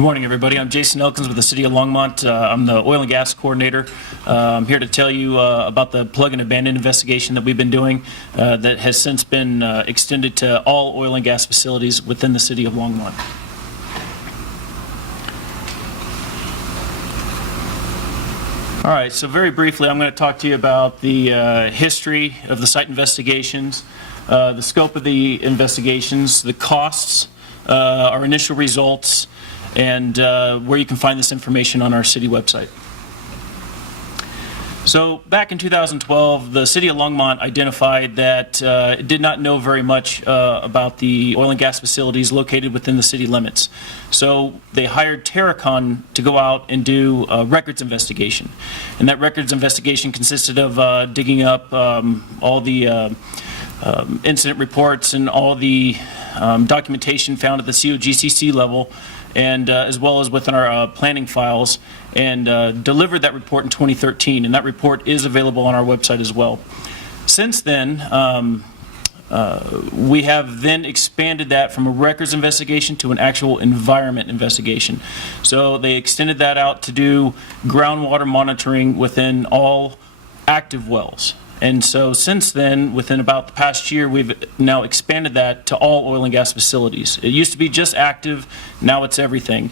Good morning, everybody. I'm Jason Elkins with the City of Longmont. I'm the Oil and Gas Coordinator. I'm here to tell you about the plug and abandon investigation that we've been doing that has since been extended to all oil and gas facilities within the City of Longmont. All right, so very briefly, I'm going to talk to you about the history of the site investigations, the scope of the investigations, the costs, our initial results, and where you can find this information on our city website. So back in 2012, the City of Longmont identified that it did not know very much about the oil and gas facilities located within the city limits. So they hired Terracon to go out and do a records investigation. And that records investigation consisted of digging up all the incident reports and all the documentation found at the COGCC level, and as well as within our planning files, and delivered that report in 2013, and that report is available on our website as well. Since then, we have then expanded that from a records investigation to an actual environment investigation. So they extended that out to do groundwater monitoring within all active wells. And so since then, within about the past year, we've now expanded that to all oil and gas facilities. It used to be just active, now it's everything.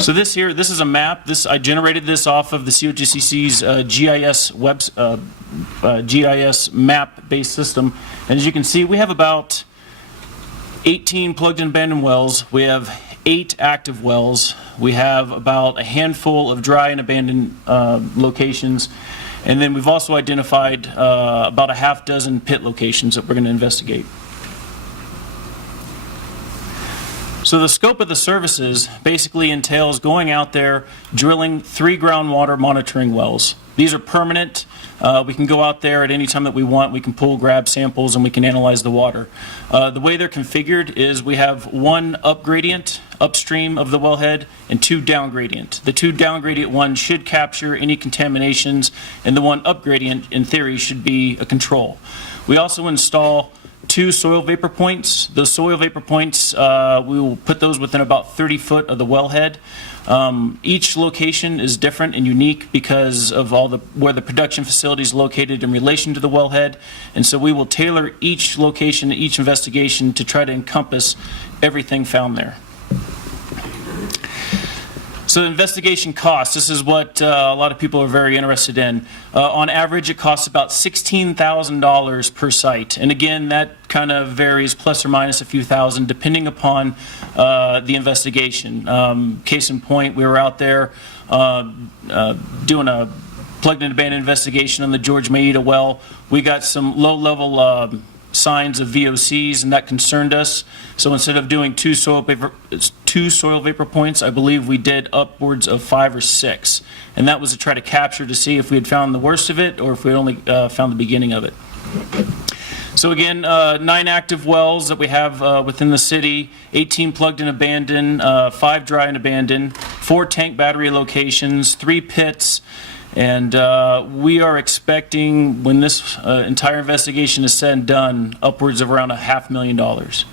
So this here, this is a map. I generated this off of the COGCC's GIS map-based system. And as you can see, we have about 18 plugged and abandoned wells. We have 8 active wells. We have about a handful of dry and abandoned locations. And then we've also identified about a half dozen pit locations that we're going to investigate. So the scope of the services basically entails going out there, drilling 3 groundwater monitoring wells. These are permanent. We can go out there at any time that we want. We can pull, grab samples, and we can analyze the water. The way they're configured is we have 1 up gradient upstream of the wellhead and 2 down gradient. The 2 down gradient ones should capture any contaminations, and the 1 up gradient, in theory, should be a control. We also install 2 soil vapor points. Those soil vapor points, we will put those within about 30 foot of the wellhead. Each location is different and unique because of where the production facility is located in relation to the wellhead, and so we will tailor each location, each investigation to try to encompass everything found there. So the investigation costs, this is what a lot of people are very interested in. On average, it costs about $16,000 per site. And again, that kind of varies plus or minus a few thousand depending upon the investigation. Case in point, we were out there doing a plugged and abandoned investigation on the Mayita Well. We got some low-level signs of VOCs, and that concerned us. So instead of doing 2 soil vapor points, I believe we did upwards of 5 or 6, and that was to try to capture to see if we had found the worst of it or if we had only found the beginning of it. So again, 9 active wells that we have within the city, 18 plugged and abandoned, 5 dry and abandoned, 4 tank battery locations, 3 pits. And we are expecting, when this entire investigation is said and done, upwards of around $500,000.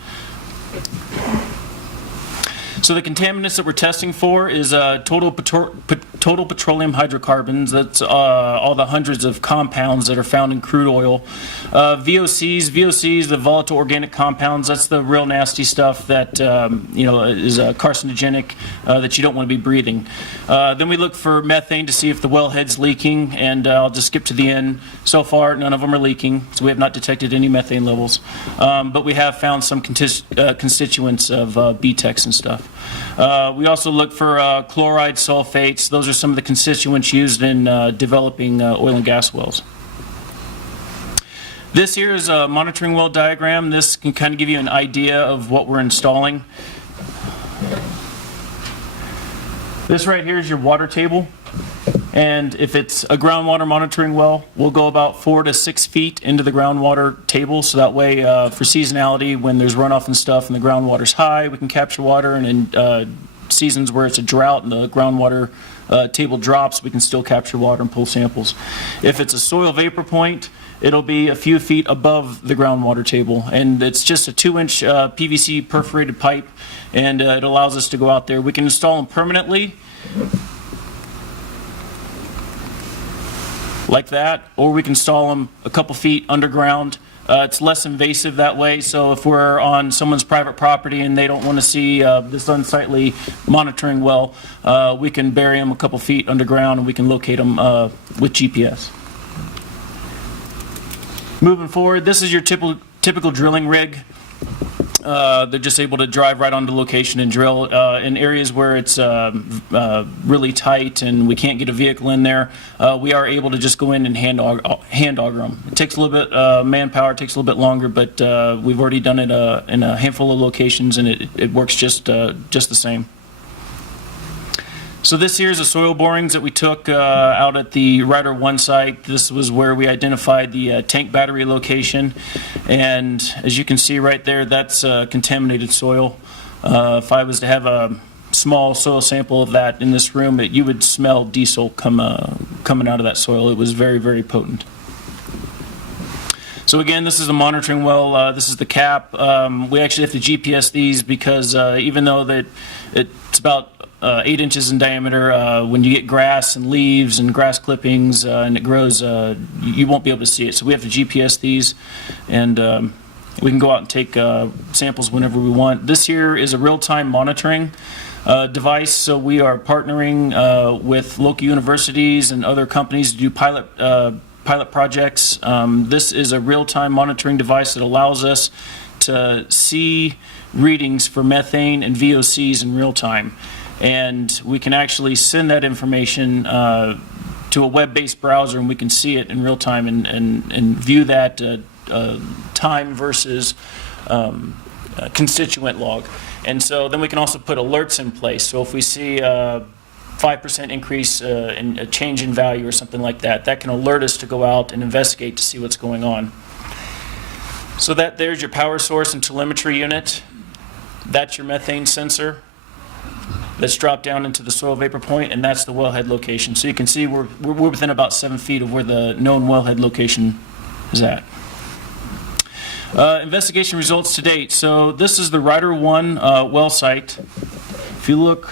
So the contaminants that we're testing for is total petroleum hydrocarbons. That's all the hundreds of compounds that are found in crude oil. VOCs, the volatile organic compounds. That's the real nasty stuff that is carcinogenic that you don't want to be breathing. Then we look for methane to see if the wellhead's leaking, and I'll just skip to the end. So far, none of them are leaking, so we have not detected any methane levels. But we have found some constituents of BTEX and stuff. We also look for chloride, sulfates. Those are some of the constituents used in developing oil and gas wells. This here is a monitoring well diagram. This can kind of give you an idea of what we're installing. This right here is your water table. And if it's a groundwater monitoring well, we'll go about 4 to 6 feet into the groundwater table, so that way for seasonality, when there's runoff and stuff and the groundwater's high, we can capture water, and in seasons where it's a drought and the groundwater table drops, we can still capture water and pull samples. If it's a soil vapor point, it'll be a few feet above the groundwater table. And it's just a 2-inch PVC perforated pipe, and it allows us to go out there. We can install them permanently, like that, or we can install them a couple feet underground. It's less invasive that way, so if we're on someone's private property and they don't want to see this unsightly monitoring well, we can bury them a couple feet underground and we can locate them with GPS. Moving forward, this is your typical drilling rig. They're just able to drive right onto location and drill in areas where it's really tight and we can't get a vehicle in there. We are able to just go in and hand auger them. It takes a little bit manpower, it takes a little bit longer, but we've already done it in a handful of locations, and it works just the same. So this here is the soil borings that we took out at the Ryder One site. This was where we identified the tank battery location, and as you can see right there, that's contaminated soil. If I was to have a small soil sample of that in this room, you would smell diesel coming out of that soil. It was very, very potent. So again, this is a monitoring well. This is the cap. We actually have to GPS these because even though that it's about 8 inches in diameter, when you get grass and leaves and grass clippings and it grows, you won't be able to see it. So we have to GPS these, and we can go out and take samples whenever we want. This here is a real-time monitoring device, so we are partnering with local universities and other companies to do pilot projects. This is a real-time monitoring device that allows us to see readings for methane and VOCs in real time. And we can actually send that information to a web-based browser, and we can see it in real time and view that time versus constituent log. And so then we can also put alerts in place. So if we see 5% increase in a change in value or something like that, that can alert us to go out and investigate to see what's going on. So there's your power source and telemetry unit. That's your methane sensor that's dropped down into the soil vapor point, and that's the wellhead location. So you can see we're within about 7 feet of where the known wellhead location is at. Investigation results to date. So this is the Ryder One well site. If you look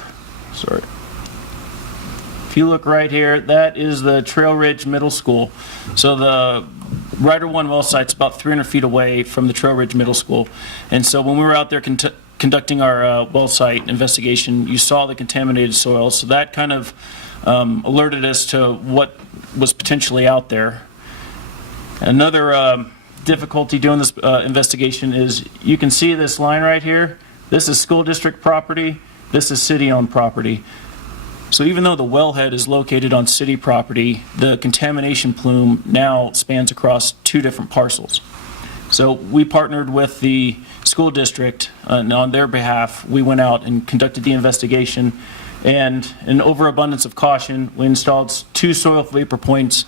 right here, that is the Trail Ridge Middle School. So the Ryder One well site's about 300 feet away from the Trail Ridge Middle School. And so when we were out there conducting our well site investigation, you saw the contaminated soil. So that kind of alerted us to what was potentially out there. Another difficulty doing this investigation is you can see this line right here. This is school district property. This is city-owned property. So even though the wellhead is located on city property, the contamination plume now spans across 2 different parcels. So we partnered with the school district, and on their behalf, we went out and conducted the investigation, and in overabundance of caution, we installed 2 soil vapor points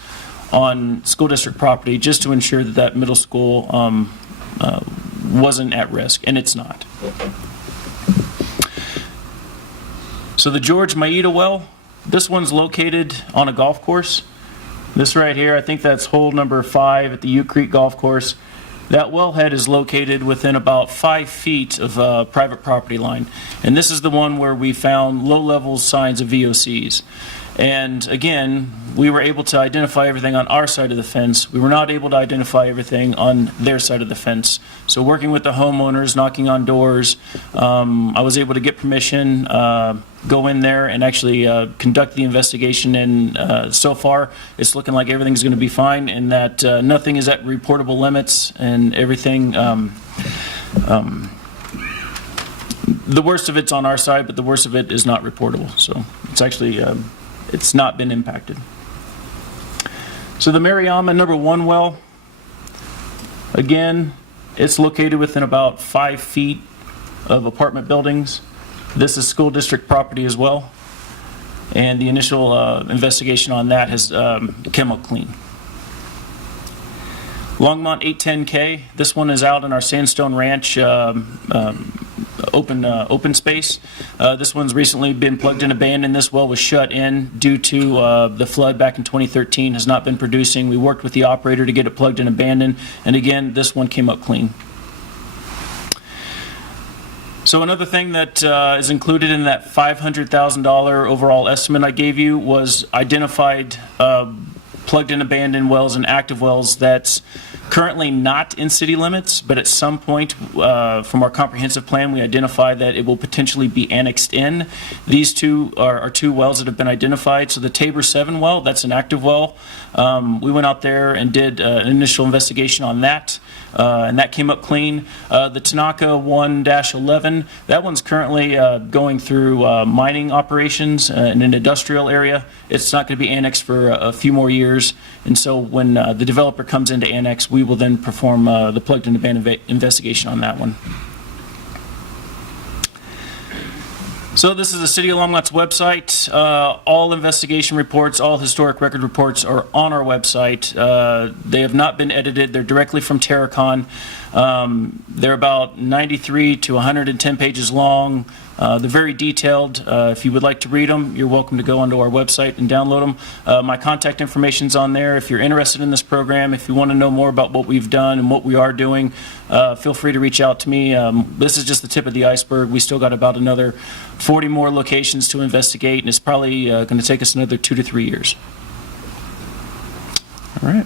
on school district property just to ensure that that middle school wasn't at risk, and it's not. So the George Mayita well, this one's located on a golf course. This right here, I think that's hole number 5 at the Ute Creek Golf Course. That wellhead is located within about 5 feet of a private property line. And this is the one where we found low-level signs of VOCs. And again, we were able to identify everything on our side of the fence. We were not able to identify everything on their side of the fence. So working with the homeowners, knocking on doors, I was able to get permission, go in there and actually conduct the investigation. And so far, it's looking like everything's going to be fine, and that nothing is at reportable limits, and everything. The worst of it's on our side, but the worst of it is not reportable. So it's actually it's not been impacted. So the Marriott number 1 well, again, it's located within about 5 feet of apartment buildings. This is school district property as well, and the initial investigation on that has come up clean. Longmont 810K, this one is out in our Sandstone Ranch open space. This one's recently been plugged and abandoned. This well was shut in due to the flood back in 2013, has not been producing. We worked with the operator to get it plugged and abandoned, and again, this one came up clean. So another thing that is included in that $500,000 overall estimate I gave you was identified plugged and abandoned wells and active wells that's currently not in city limits, but at some point from our comprehensive plan we identified that it will potentially be annexed in. These two are two wells that have been identified. So the Tabor 7 well, that's an active well. We went out there and did an initial investigation on that. And that came up clean. The Tanaka 1-11, that one's currently going through mining operations in an industrial area. It's not going to be annexed for a few more years, and so when the developer comes in to annex, we will then perform the plugged and abandoned investigation on that one. So this is the City of Longmont's website. All investigation reports, all historic record reports are on our website. They have not been edited. They're directly from Terracon. They're about 93 to 110 pages long. They're very detailed. If you would like to read them, you're welcome to go onto our website and download them. My contact information's on there. If you're interested in this program, if you want to know more about what we've done and what we are doing, feel free to reach out to me. This is just the tip of the iceberg. We still got about another 40 more locations to investigate, and it's probably going to take us another 2 to 3 years. All right.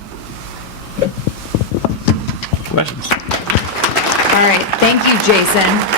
Questions? All right, thank you, Jason.